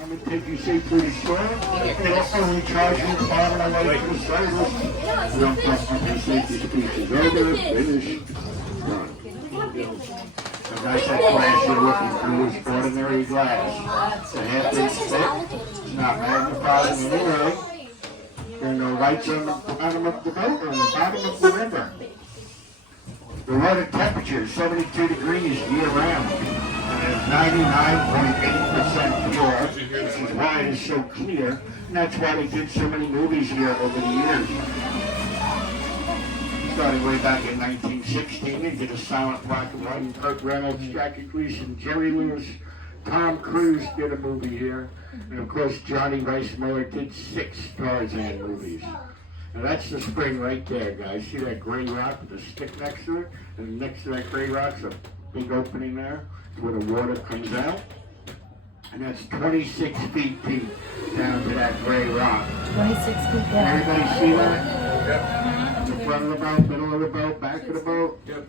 I'm going to take you safely to shore. They'll only charge you $5 for the service. We don't talk about your safety speeches. Over, finished, done. As I said, glass you're looking through is ordinary glass. The half-inch thick, it's not magnified in any way. There are no lights on the bottom of the boat or on the bottom of the river. The water temperature is 72 degrees year-round. And it's 99.8% pure, which is why it is so clear. And that's why they did so many movies here over the years. Starting way back in 1916, they did a silent black and white. Kurt Reynolds, Jackie Gleason, Jerry Lewis, Tom Cruise did a movie here. And of course, Johnny Weissmuller did 6 Tarzan movies. Now that's the spring right there, guys. See that gray rock with a stick next to it? And next to that gray rock's a big opening there where the water comes out. And that's 26 feet deep down to that gray rock. 26 feet down. Everybody see that? Yep. The front of the boat, middle of the boat, back of the boat? Yep.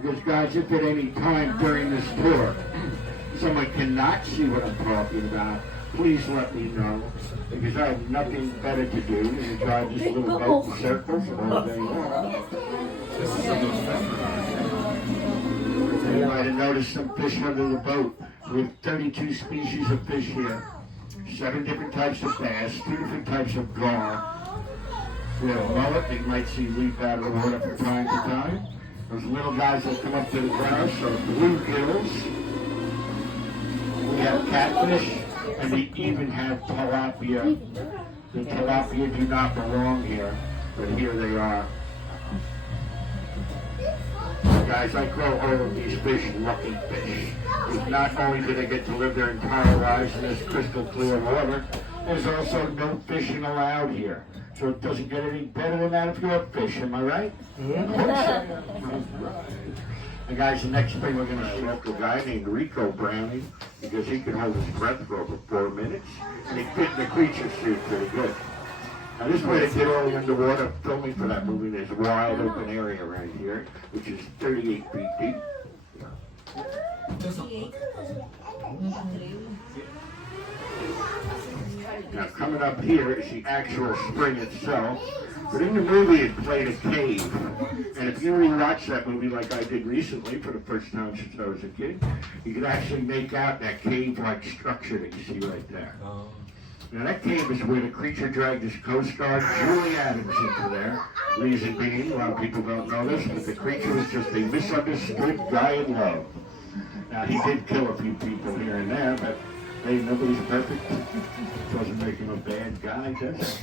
Because guys, if at any time during this tour someone cannot see what I'm talking about, please let me know, because I have nothing better to do than to drive this little boat in circles all day long. You might have noticed some fish under the boat. We have 32 species of fish here, 7 different types of bass, 2 different types of gar. We have a mullet that you might see leap out of the water from time to time. Those little guys that come up to the grouse are bluegills. We have catfish, and we even have tilapia. The tilapia do not belong here, but here they are. Guys, I call all of these fish lucky fish. Because not only do they get to live their entire lives in this crystal clear water, there's also no fishing allowed here. So it doesn't get any better than that if you're a fish, am I right? And guys, the next thing we're going to show up to a guy named Rico Browning, because he can hold his breath for over 4 minutes, and he fit in the creature suit pretty good. Now this way they did all the underwater filming for that movie. There's a wide open area right here, which is 38 feet deep. Now coming up here is the actual spring itself, but in the movie it played a cave. And if you rewatch that movie like I did recently for the first time since I was a kid, you can actually make out that cave-like structure that you see right there. Now that cave is where the creature dragged his co-star Julie Adams into there. Reason being, a lot of people don't know this, but the creature was just a misunderstood guy in love. Now he did kill a few people here and there, but hey, nobody's perfect. Doesn't make him a bad guy, does it?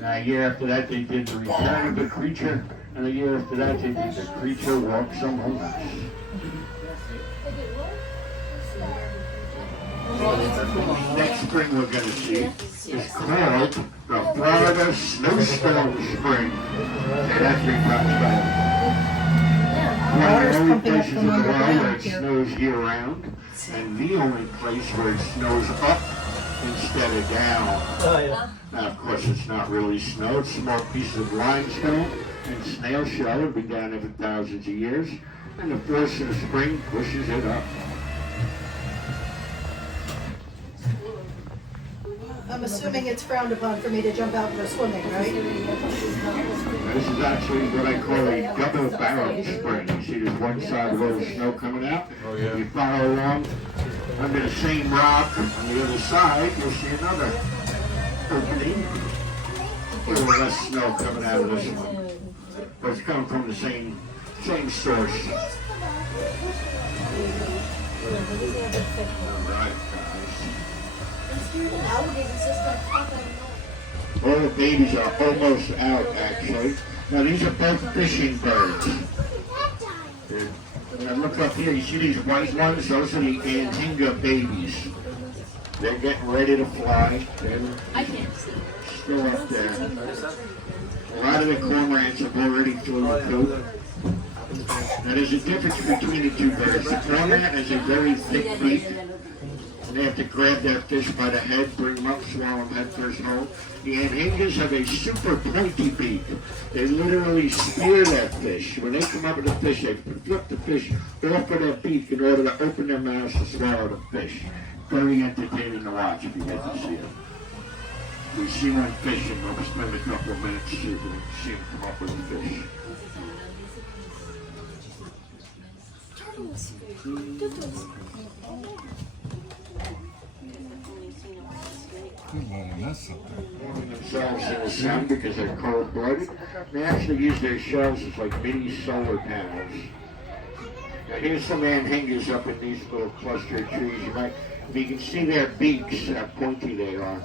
Now a year after that they did The Return of the Creature, and a year after that they did The Creature Walks Among Us. Next spring we're going to see is called the Florida Snowstorm Spring. Okay, that's big one of the only places in the world where it snows year-round, and the only place where it snows up instead of down. Oh, yeah. Now, of course, it's not really snow. It's small pieces of limestone and snail shell. It'll be down there for thousands of years, and the force of the spring pushes it up. I'm assuming it's frowned upon for me to jump out for swimming, right? Now, this is actually what I call a double-barreled spring. You see there's one side where the snow coming out. Oh, yeah. You follow along under the same rock on the other side, you'll see another opening. A little less snow coming out of this one. But it's coming from the same source. All right, guys. All the babies are almost out, actually. Now, these are both fishing birds. Now, look up here. You see these white ones? Those are the Anhinga babies. They're getting ready to fly. I can't see. Still up there. A lot of the cormorants have already flew the coop. Now, there's a difference between the two birds. The cormorant has a very thick beak. And they have to grab that fish by the head, bring them up, swallow them head first whole. The Anhingas have a super pointy beak. They literally spear that fish. When they come up with the fish, they flip the fish off of their beak in order to open their mouths to swallow the fish. very entertaining to watch if you get to see it. We see one fishing, we'll spend a couple of minutes to see if we can see him come up with a fish. Warming themselves in the sun because they're cold-blooded. They actually use their shells as like mini solar panels. Now here's some anhingas up in these little cluster of trees. You can see their beaks, how pointy they are.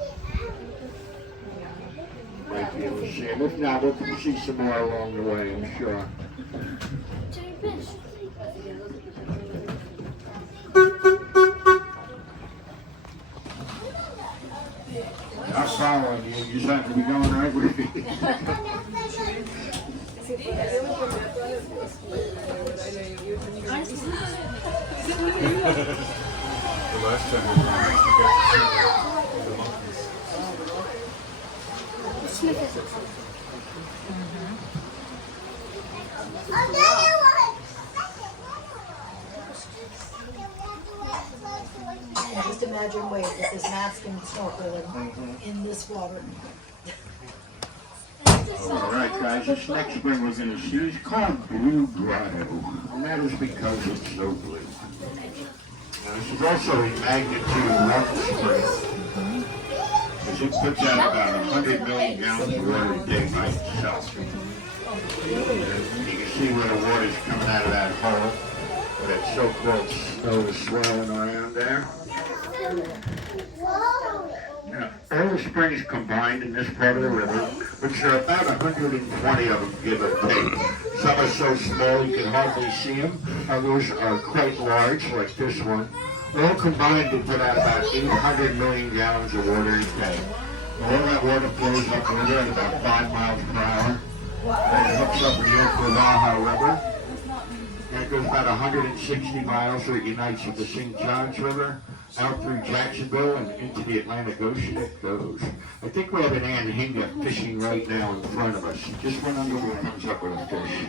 Might be able to see them. If not, we'll see some more along the way, I'm sure. I'm following you. You just have to be going right with me. The last time we were you got to see the monkeys. Just imagine Wade with his mask and snorkeling in this water. All right, guys, this next spring we're going to see is called Blue Grotto, and that is because it's so blue. Now, this is also a magnitude 1 spring, because it puts out about 100 million gallons of water a day by itself. You can see where the water is coming out of that hole, where that so-called snow is swirling around there. Now, all the springs combined in this part of the river, which are about 120 of them, give or take. Some are so small you can hardly see them. Others are quite large, like this one. All combined to put out about 800 million gallons of water a day. All that water flows upriver at about 5 miles per hour. And it hooks up with the Ocklawaha River. And it goes about 160 miles where it unites with the St. Johns River, out through Jacksonville and into the Atlantic Ocean it goes. I think we have an anhinga fishing right now in front of us. Just went under and comes up with a fish.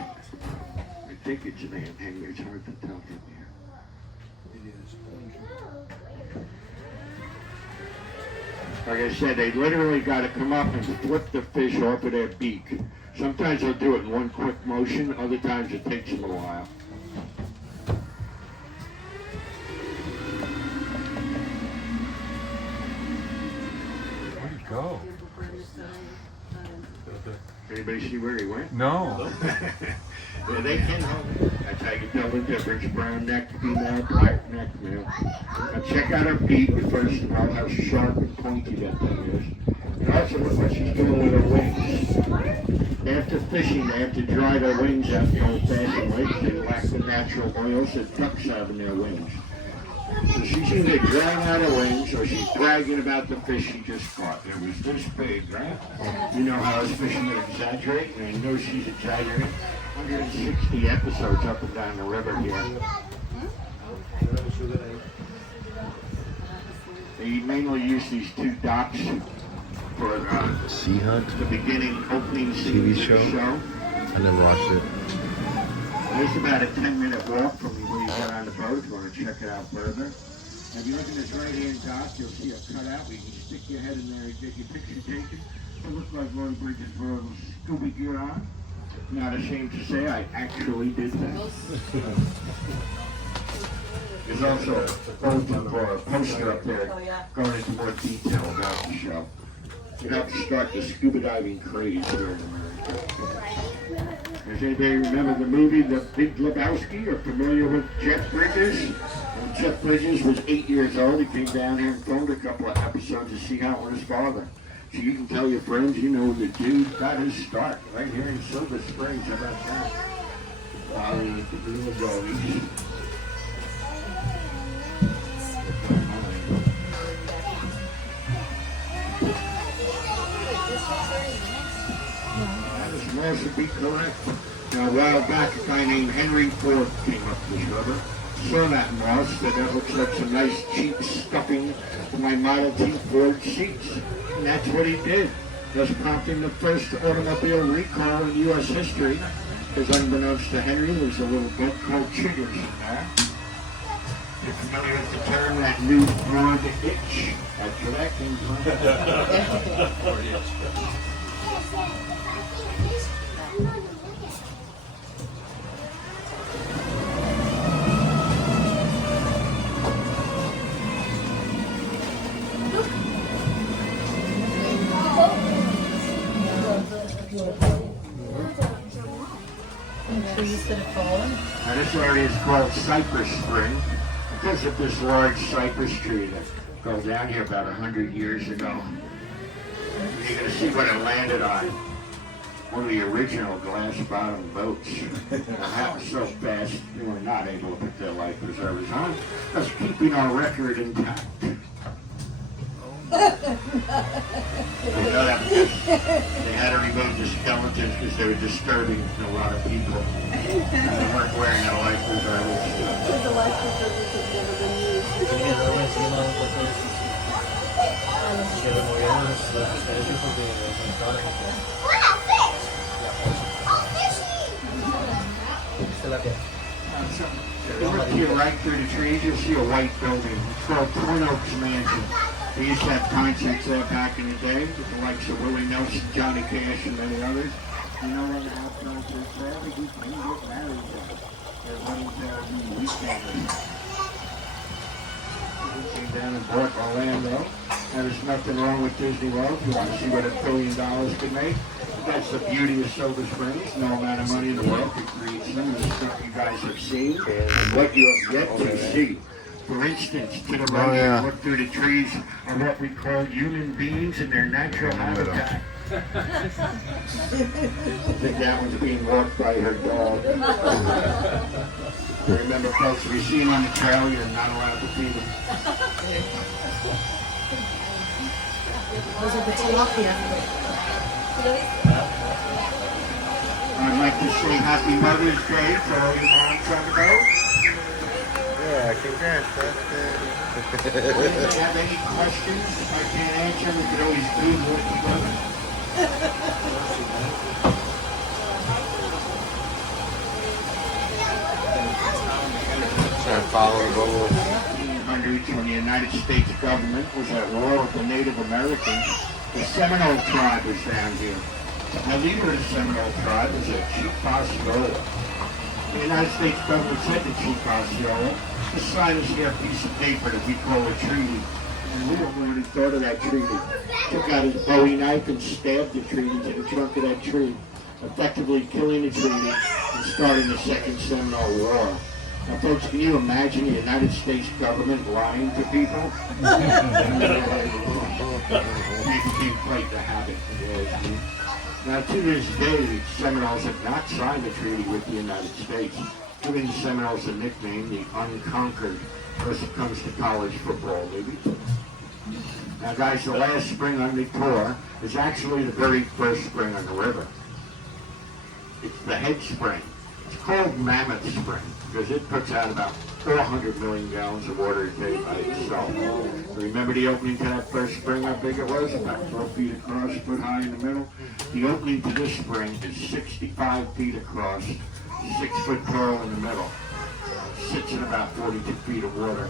I think it's an anhinga. It's hard to tell from here. Like I said, they literally got to come up and flip the fish off of their beak. Sometimes they'll do it in one quick motion. Other times it takes them a while. Go. Anybody see where he went? No. Yeah, they can help. That's how you tell the difference. Brown neck female, black neck male. Now check out her beak first of all, how sharp and pointy that thing is. And also look what she's doing with her wings. After fishing, they have to dry their wings out the old-fashioned way because they lack the natural oils that ducks have in their wings. So she's either drying out her wings or she's bragging about the fish she just caught. It was this big, right? You know how us fishermen exaggerate, and I know she's exaggerating. 160 episodes up and down the river here. They mainly use these two docks for Sea Hunt the beginning, opening scene TV of the show. show. I never watched it. It's about a 10-minute walk from where you get on the boat if you want to check it out further. If you look at this right-hand dock, you'll see a cutout where you can stick your head in there and get your picture taken. It looks like Roy Bridges put a little scuba gear on. Not ashamed to say I actually did that. There's also a bulletin for a poster up there going into more detail about the show. It helps start the scuba diving craze here in America. Does anybody remember the movie The Big Lebowski or familiar with Jeff Bridges? When Jeff Bridges was 8 years old, he came down here and filmed a couple of episodes to see how it was his father. So you can tell your friends, you know, the dude got his start right here in Silver Springs. How about that? The Blue Goalies. Moss would be correct. Now, a while back, a guy named Henry Ford came up this river, saw that moss, said that looks like some nice cheap stuffing for my Model T Ford seats. And that's what he did, thus prompting the first automobile recall in U.S. history, because unbeknownst to Henry, there's a little book called Chiggers in there. You're familiar with the term that new word itch? That's where that came from. Or itch. Trees that have fallen. Now this area is called Cypress Spring because of this large cypress tree that fell down here about 100 years ago. You're going to see what it landed on. One of the original glass-bottom boats. It happened so fast they were not able to put their life preservers on. Thus keeping our record intact. You know that because they had to remove the skeletons because they were disturbing a lot of people. They weren't wearing their life preservers. The life preservers have never been used. Que removieron las especies porque no estaban If you look to your right through the trees, you'll see a white building. It's called Twin Oaks Mansion. They used to have concerts there back in the day with the likes of Willie Nelson, Johnny Cash, and many others. You know where the house concerts there? They used to get married there. Their weddings there every weekend. We came down and bought Orlando. Now there's nothing wrong with Disney World. If you want to see what $1 billion could make, that's the beauty of Silver Springs. No amount of money in the world could create some of the stuff you guys have seen and what you have yet to see. For instance, to the right, look through the trees are what we call human beings in their natural habitat. I think that one's being walked by her dog. Remember, folks, if you see them on the trail, you're not allowed to feed them. Those are the tilapia. I'd like to say Happy Mother's Day to all your moms on the boat. Yeah, congrats. If you have any questions, if I can't answer, we can always Google it together. Trying to follow the bubble. 1800s, when the United States government was at war with the Native Americans, the Seminole tribe was down here. The leader of the Seminole tribe was a Chief Osceola. The United States government said to Chief Osceola, "Just sign this here piece of paper that we call a treaty." And we don't know what he thought of that treaty. Took out his Bowie knife and stabbed the treaty to the trunk of that tree, effectively killing the treaty and starting the Second Seminole War. Now, folks, can you imagine the United States government lying to people? It became quite the habit. Now, to this day, Seminoles have not signed a treaty with the United States, giving the Seminoles a nickname, the Unconquered, as it comes to college football, maybe. Now, guys, the last spring on the tour is actually the very first spring on the river. It's the head spring. It's called Mammoth Spring because it puts out about 400 million gallons of water a day by itself. Remember the opening to that first spring, how big it was? About 4 feet across, foot high in the middle. The opening to this spring is 65 feet across, 6 foot tall in the middle. Sits in about 42 feet of water.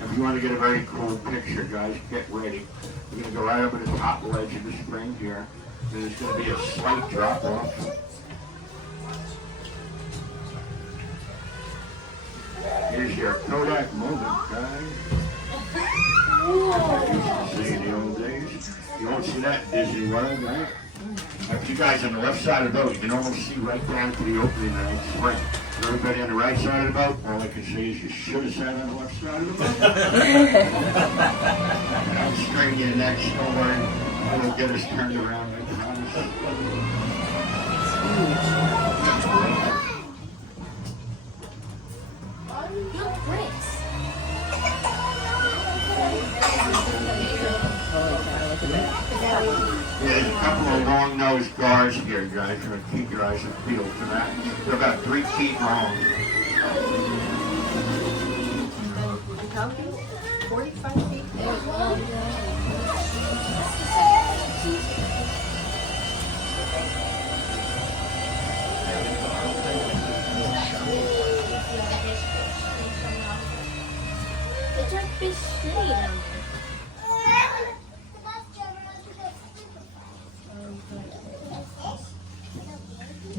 And if you want to get a very cool picture, guys, get ready. We're going to go right over the top ledge of the spring here. There's going to be a slight drop off. Here's your Kodak moment, guys. Like you used to see in the old days. You won't see that in Disney World, right? If you guys on the left side of the boat, you can almost see right down to the opening of that spring. For everybody on the right side of the boat, all I can say is you should have sat on the left side of the boat. I'm straining your neck, don't worry. It'll get us turned around, I promise. Yeah, there's a couple of long-nosed gars here, guys. You're going to keep your eyes peeled for that. They're about 3 feet long. How feet? 45 feet? just be sitting down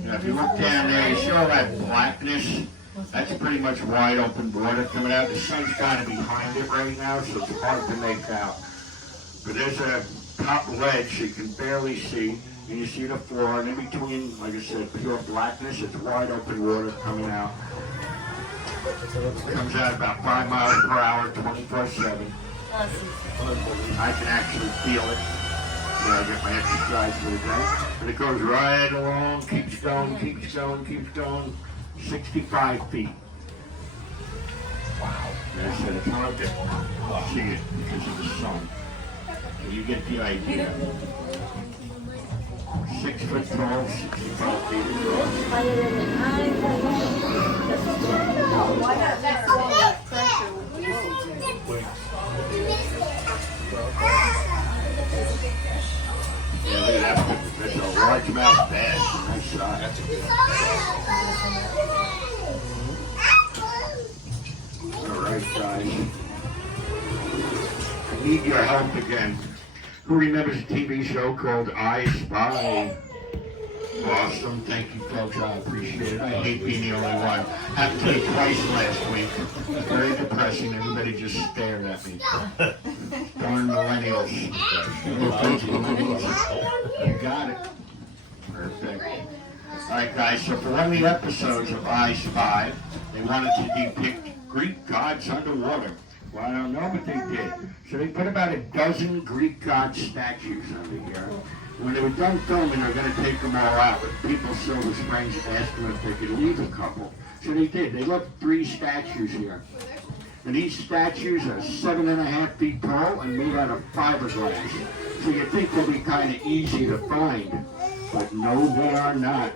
Now, if you look down there, you see all that blackness? That's pretty much wide open water coming out. The sun's kind of behind it right now, so it's hard to make out. But there's a top ledge you can barely see, and you see the floor, and in between, like I said, pure blackness, it's wide open water coming out. It comes out about 5 miles per hour, 24/7. I can actually feel it. So I get my exercise for the day. And it goes right along, keeps going, keeps going, keeps going. 65 feet. Wow. There's it's hard to see it because of the sun. You get the idea. 6 foot tall, 65 feet across. Why not that flow pressure Yeah, look at that. That's a largemouth bass. Nice shot. That's a good All right, guys. I need your help again. Who remembers a TV show called I Spy? Awesome. Thank you, folks. I appreciate it. I hate being the only one. Happened to me twice last week. Very depressing. Everybody just stared at me. Darn millennials. You got it. Perfect. All right, guys. So for one of the episodes of I Spy, they wanted to depict Greek gods underwater. Well, I don't know, but they did. So they put about a dozen Greek god statues under here. When they were done filming, they were going to take them all out, but people of Silver Springs asked them if they could leave a couple. So they did. They left 3 statues here. And these statues are 7.5 feet tall and made out of fiberglass. So you'd think they'll be kind of easy to find. But no, they are not.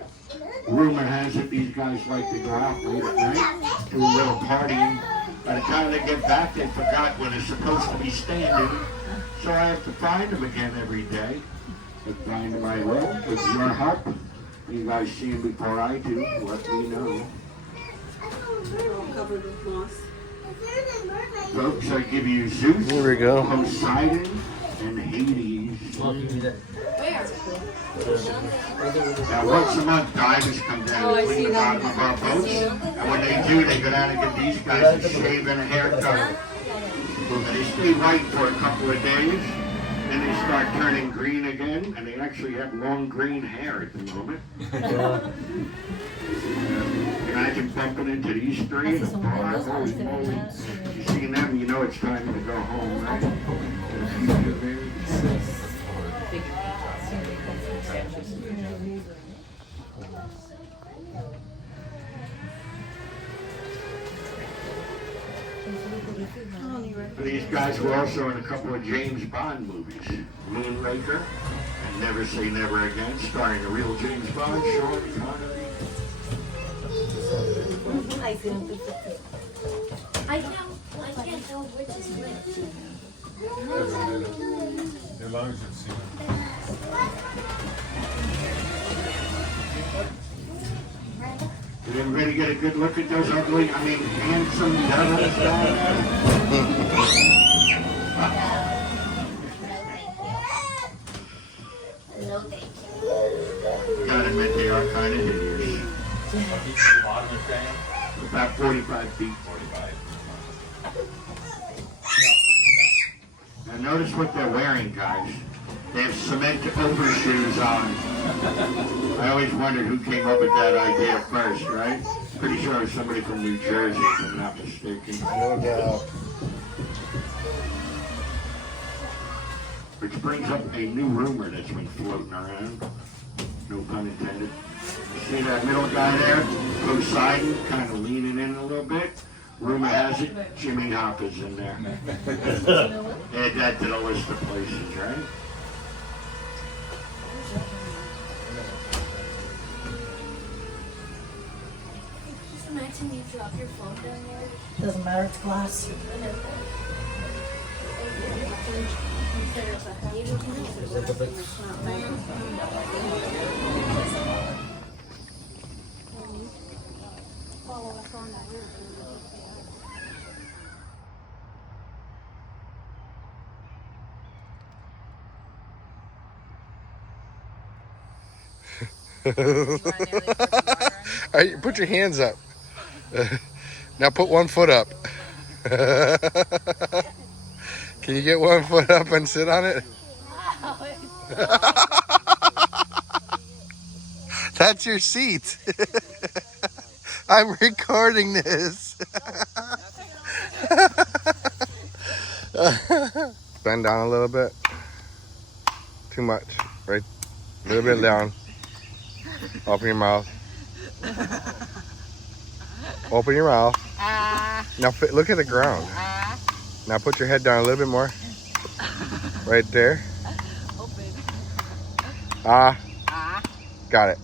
Rumor has it these guys like to go out late at night, do a little partying. By the time they get back, they forgot where they're supposed to be standing. So I have to find them again every day. But find them I will, with your help. You guys see them before I do, let me know. they're all covered with moss. Folks, I give you Zeus, Here we go. Poseidon, and Hades. Now, once a month, divers come down and clean the bottom of our boats. And when they do, they go down and give these guys a shave and a haircut. And they stay white for a couple of days. Then they start turning green again, and they actually have long green hair at the moment. Imagine bumping into these 3 in a bar. Holy moly. You see them, you know it's time to go home, right? These guys were also in a couple of James Bond movies. Moonraker and Never Say Never Again, starring a real James Bond, Sean Connery. I can't tell which is which. As long as you've seen Did everybody get a good look at those ugly, handsome devils down there? No, thank you. Gotta admit, they are kind of hideous. the bottom of the fan. About 45 feet. 45. Now notice what they're wearing, guys. They have cement overshoes on. I always wondered who came up with that idea first, right? Pretty sure it was somebody from New Jersey, if I'm not mistaken. No doubt. Which brings up a new rumor that's been floating around. No pun intended. See that middle guy there? Poseidon, kind of leaning in a little bit. Rumor has it, Jimmy Hoffa's in there. Add that to the list of places, right? Just imagine you drop your phone down there. Doesn't matter, it's glass. All right, put your hands up. Now put one foot up. Can you get one foot up and sit on it? That's your seat. I'm recording this. Bend down a little bit. Too much. Right. A little bit down. Open your mouth. Open your mouth. Now look at the ground. Now put your head down a little bit more. Right there. Got it.